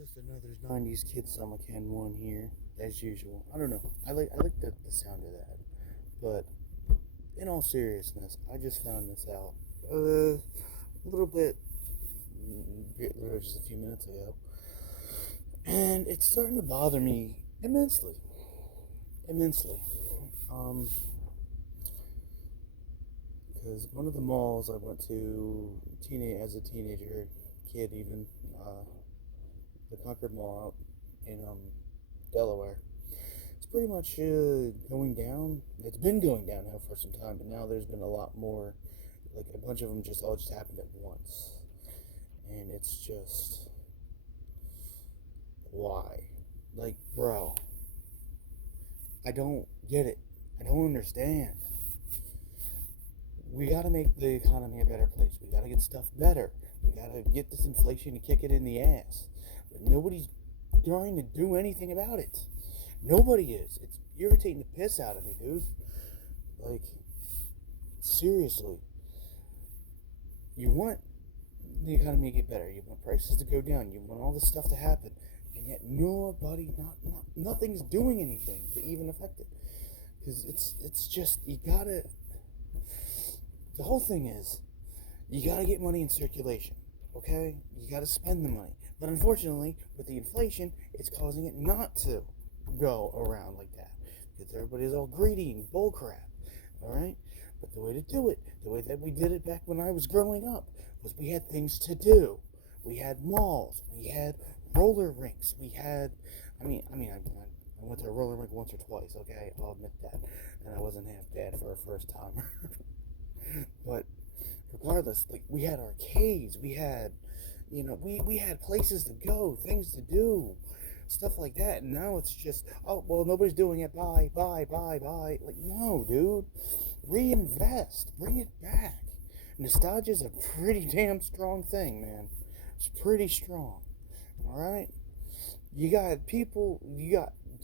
Just another 90s kid summer can one here, as usual. I don't know. I like the sound of that. But in all seriousness, I just found this out a little bit, literally just a few minutes ago. And it's starting to bother me immensely. Immensely. Um, because one of the malls I went to as a teenager, kid even, uh, the Concord Mall out in Delaware. It's pretty much going down. It's been going downhill for some time, but now there's been a lot more. Like a bunch of them just all just happened at once, and it's just why? Like, bro, I don't get it. I don't understand. We gotta make the economy a better place. We gotta get stuff better. We gotta get this inflation and kick it in the ass. But nobody's trying to do anything about it. Nobody is. It's irritating the piss out of me, dude. Like, seriously. You want the economy to get better. You want prices to go down. You want all this stuff to happen. And yet nothing's doing anything to even affect it. Because it's just, you gotta, the whole thing is, you gotta get money in circulation. Okay? You gotta spend the money. But unfortunately, with the inflation, it's causing it not to go around like that. Because everybody's all greedy and bullcrap. Alright? But the way to do it, the way that we did it back when I was growing up, was we had things to do. We had malls. We had roller rinks. We had, I went to a roller rink once or twice, okay? I'll admit that. And I wasn't half bad for a first timer. But regardless, like, we had arcades. We had, we had places to go, things to do, stuff like that. And now it's just, oh, well, nobody's doing it. Bye, bye, bye, bye. Like, no, dude. Reinvest. Bring it back. Nostalgia's a pretty damn strong thing, man. It's pretty strong. Alright? You got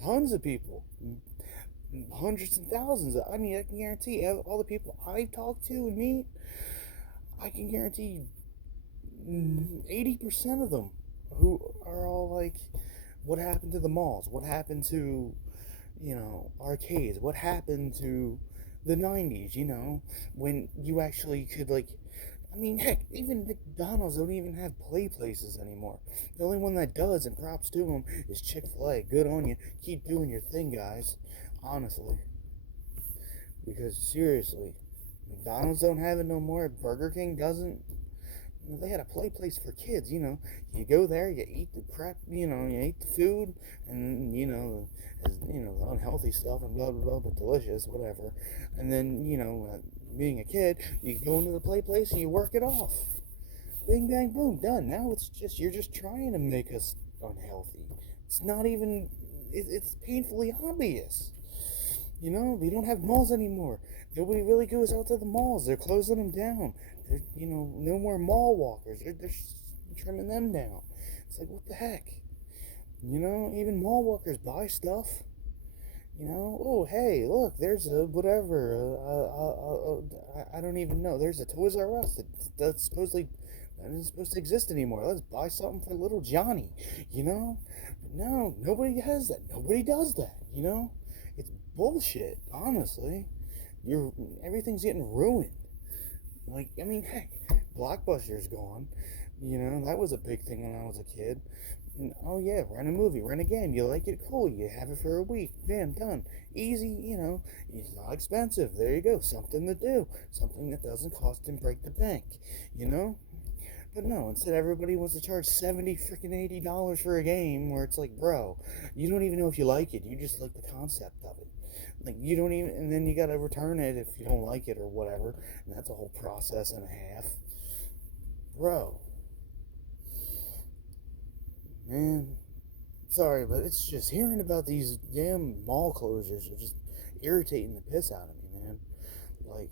tons of people, hundreds and thousands. I mean, I can guarantee all the people I've talked to and meet, I can guarantee 80% of them who are all like, what happened to the malls? What happened to, arcades? What happened to the 90s, when you actually could, like, I mean, heck, even McDonald's don't even have play places anymore. The only one that does, and props to them, is Chick-fil-A. Good on you. Keep doing your thing, guys. Honestly. Because, seriously, McDonald's don't have it no more. Burger King doesn't. They had a play place for kids, You go there, you eat the crap, you eat the food, and, the unhealthy stuff and blah, blah, blah, but delicious, whatever. And then, being a kid, you go into the play place and you work it off. Bing, bang, boom, done. Now it's just, you're just trying to make us unhealthy. It's not even, it's painfully obvious. We don't have malls anymore. Nobody really goes out to the malls. They're closing them down. No more mall walkers. They're trimming them down. It's like, what the heck? Even mall walkers buy stuff. Oh, hey, look, there's a whatever. I don't even know. There's a Toys R Us that isn't supposed to exist anymore. Let's buy something for little Johnny, But no, nobody has that. Nobody does that, It's bullshit, honestly. Everything's getting ruined. Like, I mean, heck, Blockbuster's gone. That was a big thing when I was a kid. And, oh yeah, rent a movie, rent a game. You like it? Cool. You have it for a week. Bam, done. Easy, It's not expensive. There you go. Something to do. Something that doesn't cost and break the bank. But no, instead everybody wants to charge $70 for a game where it's like, bro, you don't even know if you like it. You just like the concept of it. Like, you don't even, and then you gotta return it if you don't like it or whatever. And that's a whole process and a half. Bro. Man, sorry, but it's just hearing about these damn mall closures are just irritating the piss out of me, man. Like,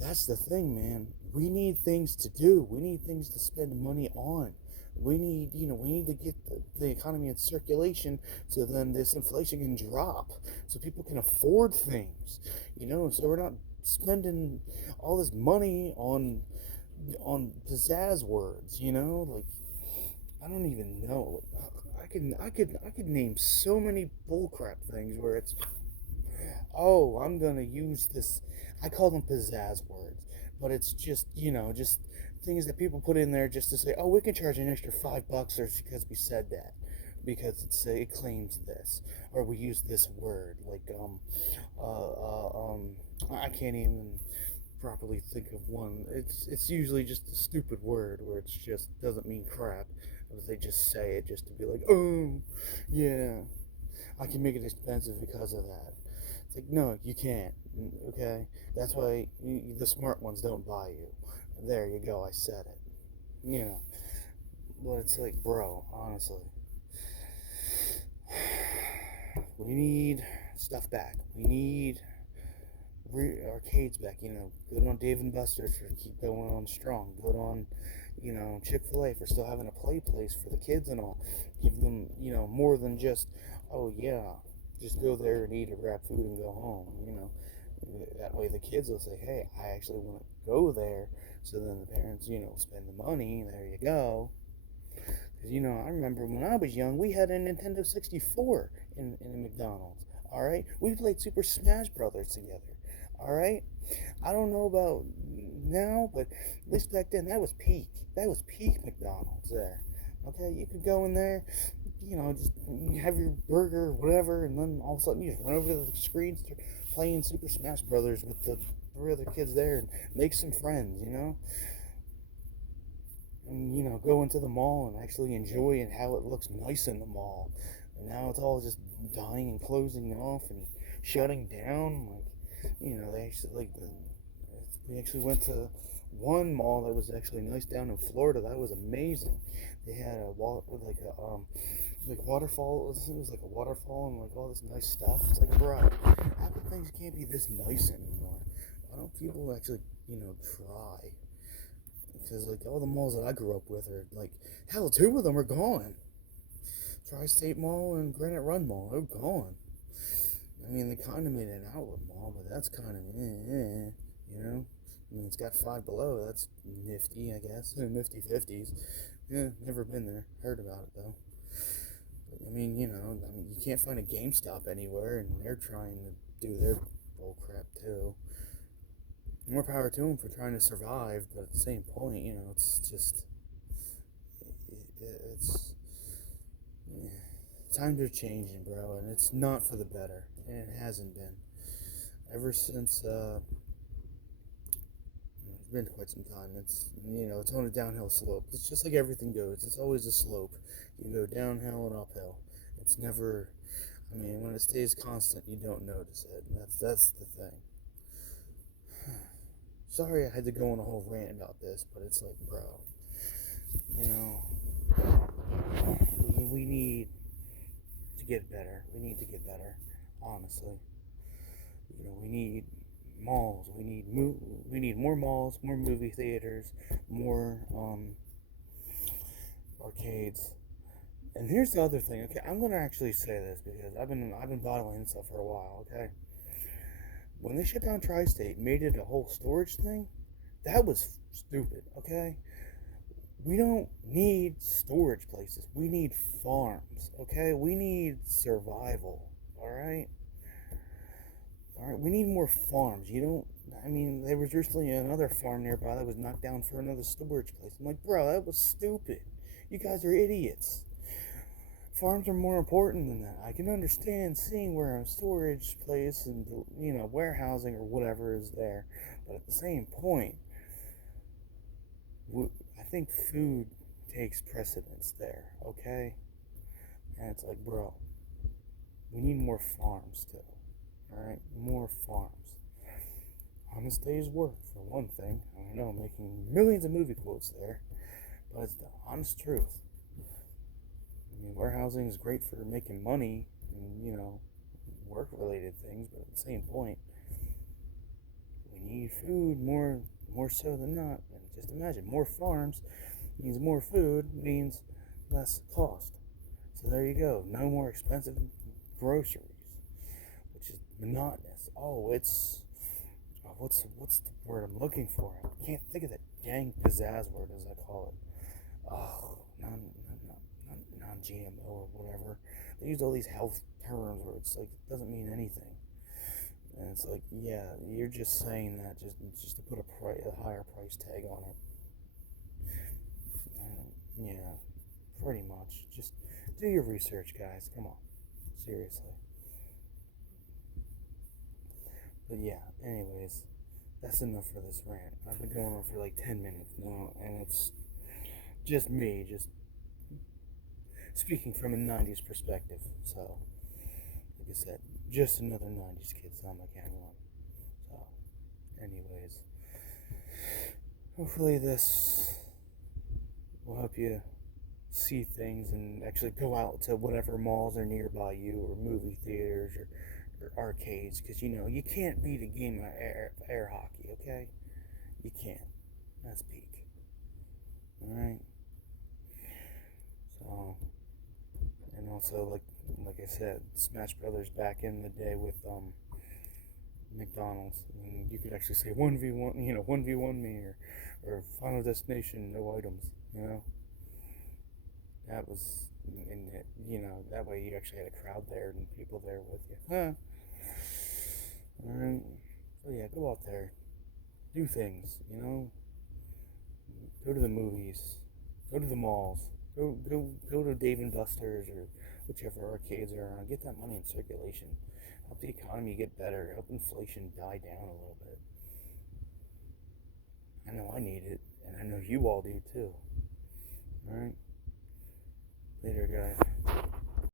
that's the thing, man. We need things to do. We need things to spend money on. We need to get the economy in circulation so then this inflation can drop, so people can afford things, so we're not spending all this money on pizzazz words, like, I don't even know. I could name so many bullcrap things where it's, oh, I'm gonna use this. I call them pizzazz words, but it's just, just things that people put in there just to say, oh, we can charge an extra $5 or because we said that, because it claims this, or we use this word like I can't even properly think of one. It's usually just a stupid word where it's just doesn't mean crap, but they just say it just to be like, oh, yeah, I can make it expensive because of that. It's like, no, you can't. Okay, that's why the smart ones don't buy you. There you go. I said it. You know, but it's like, bro, honestly, we need stuff back. We need arcades back. Good on Dave and Buster's for keep going on strong. Good on, Chick-fil-A for still having a play place for the kids and all. Give them, more than just, oh yeah, just go there and eat or grab food and go home. That way the kids will say, hey, I actually want to go there. So then the parents, spend the money. There you go. Because, I remember when I was young, we had a Nintendo 64 in a McDonald's. All right? We played Super Smash Brothers together. All right? I don't know about now, but at least back then, that was peak. That was peak McDonald's there. Okay? You could go in there, just have your burger or whatever, and then all of a sudden you just run over to the screen, start playing Super Smash Brothers with the three other kids there and make some friends. And go into the mall and actually enjoy and how it looks nice in the mall. And now it's all just dying and closing off and shutting down. Like, they actually we actually went to one mall that was actually nice down in Florida. That was amazing. They had like waterfall. It was like a waterfall and like all this nice stuff. It's like, bro, how come things can't be this nice anymore? Why don't people actually try? Because like all the malls that I grew up with are like, hell, two of them are gone. Tri-State Mall and Granite Run Mall, they're gone. I mean, they kind of made an outlet mall, but that's kind of I mean, it's got Five Below. That's nifty, I guess. Nifty 50s. Yeah, never been there. Heard about it though. But, you can't find a GameStop anywhere, and they're trying to do their bull crap too. More power to them for trying to survive, but at the same point, it's just it's times are changing, bro, and it's not for the better, and it hasn't been ever since. It's been quite some time. It's on a downhill slope. It's just like everything goes. It's always a slope. You go downhill and uphill. It's never. I mean, when it stays constant, you don't notice it. That's the thing. Sorry I had to go on a whole rant about this, but it's like, bro, you know, we need to get better. We need to get better, honestly. We need malls. We need more malls, more movie theaters, more arcades. And here's the other thing. Okay, I'm gonna actually say this because I've been bottling this up for a while. Okay, when they shut down Tri-State and made it a whole storage thing, that was stupid. Okay, we don't need storage places. We need farms. Okay, we need survival. All right. All right, we need more farms. I mean, there was recently another farm nearby that was knocked down for another storage place. I'm like, bro, that was stupid. You guys are idiots. Farms are more important than that. I can understand seeing where a storage place and, warehousing or whatever is there. But at the same point, I think food takes precedence there, okay? And it's like, bro, we need more farms too. Alright? More farms. Honest day's work, for one thing. I know I'm making millions of movie quotes there, but it's the honest truth. I mean, warehousing is great for making money and, work related things, but at the same point, we need food more so than not. And just imagine, more farms means more food, means less cost. So there you go. No more expensive groceries, which is monotonous. What's the word I'm looking for? I can't think of that dang pizzazz word as I call it. Oh, GMO or whatever. They use all these health terms where it's like it doesn't mean anything. And it's like, yeah, you're just saying that just to put a higher price tag on it. Yeah, pretty much. Just do your research, guys. Come on, seriously. But yeah, anyways, that's enough for this rant. I've been going on for like 10 minutes now, and it's just me, just speaking from a 90s perspective. So, like I said, just another 90s kid on my camera. So, anyways, hopefully this will help you see things and actually go out to whatever malls are nearby you or movie theaters or arcades because you can't beat a game of air hockey, okay? You can't. That's peak. Alright? So, and also, like I said, Smash Brothers back in the day with McDonald's. And you could actually say 1v1, 1v1 me or Final Destination, no items, That was, and that way you actually had a crowd there and people there with you. Huh. Alright. So yeah, go out there. Do things. Go to the movies. Go to the malls. Go to Dave and Buster's or whichever arcades are around. Get that money in circulation. Help the economy get better. Help inflation die down a little bit. I know I need it, and I know you all do too. Alright? Later, guys.